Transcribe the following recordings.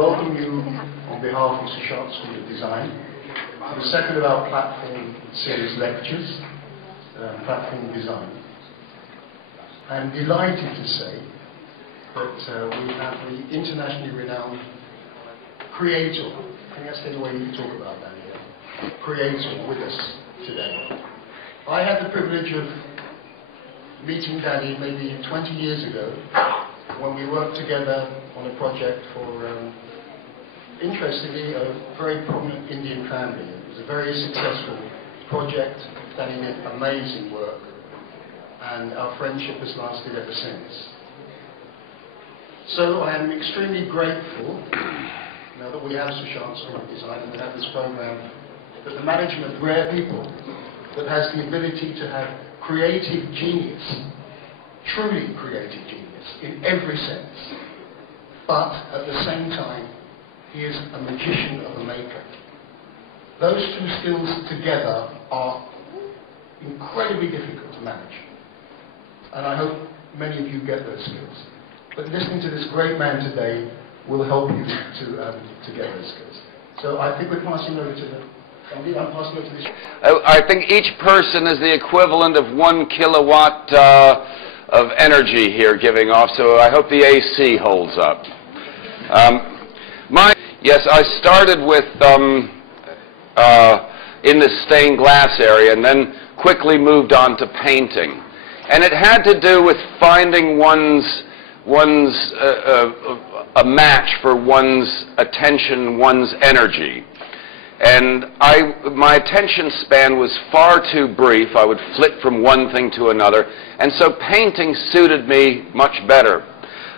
welcome you on behalf of Sushant School of Design to the second of our platform series lectures, Platform Design. I'm delighted to say that we have the internationally renowned creator, I think that's the way you can talk about that here, creator with us today. I had the privilege of meeting Danny maybe 20 years ago when we worked together on a project for, interestingly, a very prominent Indian family. It was a very successful project. Danny did amazing work, and our friendship has lasted ever since. So I am extremely grateful, now that we have Sushant School of Design and we have this program, that the management, rare people, that has the ability to have creative genius, truly creative genius, in every sense. But at the same time, he is a magician of a maker. Those two skills together are incredibly difficult to manage. And I hope many of you get those skills. But listening to this great man today will help you to get those skills. So I think we're passing over to the... I'm passing over to this. I think each person is the equivalent of 1 kilowatt of energy here giving off, so I hope the AC holds up. Yes, I started with in the stained glass area and then quickly moved on to painting. And it had to do with finding a match for one's attention, one's energy. And my attention span was far too brief. I would flit from one thing to another. And so painting suited me much better.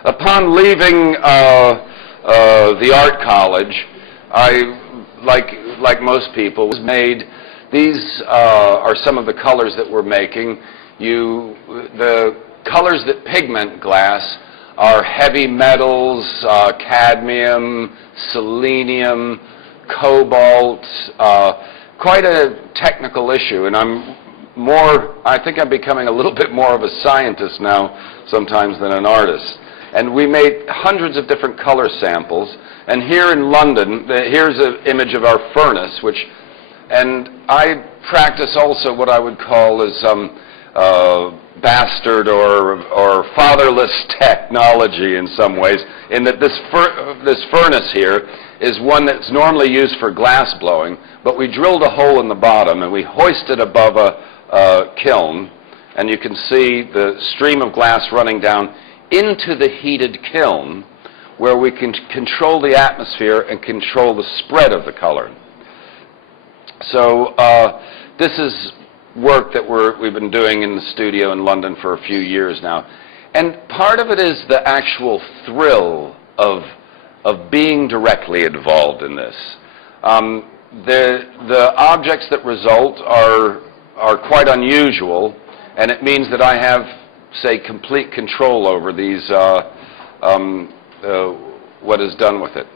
Upon leaving the art college, I, like most people, was made. These are some of the colors that we're making. The colors that pigment glass are heavy metals, cadmium, selenium, cobalt, quite a technical issue, and I think I'm becoming a little bit more of a scientist now sometimes than an artist. And we made hundreds of different color samples, and here in London, here's an image of our furnace, and I practice also what I would call as bastard or fatherless technology in some ways, in that this furnace here is one that's normally used for glass blowing, but we drilled a hole in the bottom and we hoisted above a kiln, and you can see the stream of glass running down into the heated kiln, where we can control the atmosphere and control the spread of the color. So this is work that we've been doing in the studio in London for a few years now. And part of it is the actual thrill of being directly involved in this. The objects that result are quite unusual, and it means that I have, say, complete control over these, what is done with it.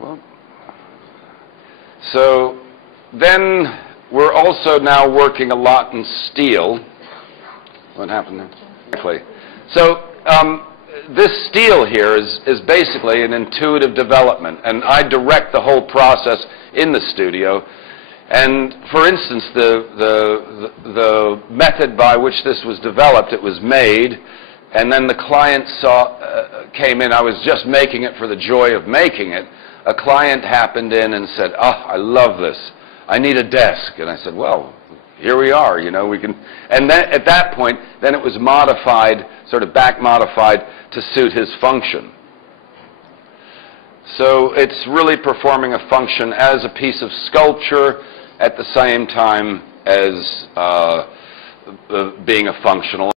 Well, so then we're also now working a lot in steel. What happened there? Exactly. So this steel here is basically an intuitive development, and I direct the whole process in the studio. And for instance, the method by which this was developed, it was made, and then the client came in. I was just making it for the joy of making it. A client happened in and said, "Oh, I love this. I need a desk." And I said, "Well, here we are, you know, we can." And then at that point, then it was modified, sort of back modified to suit his function. So it's really performing a function as a piece of sculpture at the same time as being a functional